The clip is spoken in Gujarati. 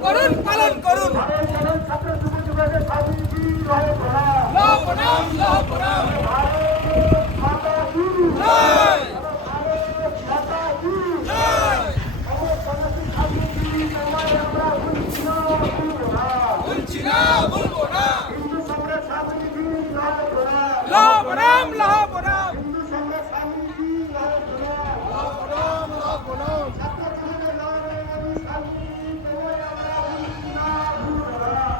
পালন করুন পালন করুন লাভ রাম লাভ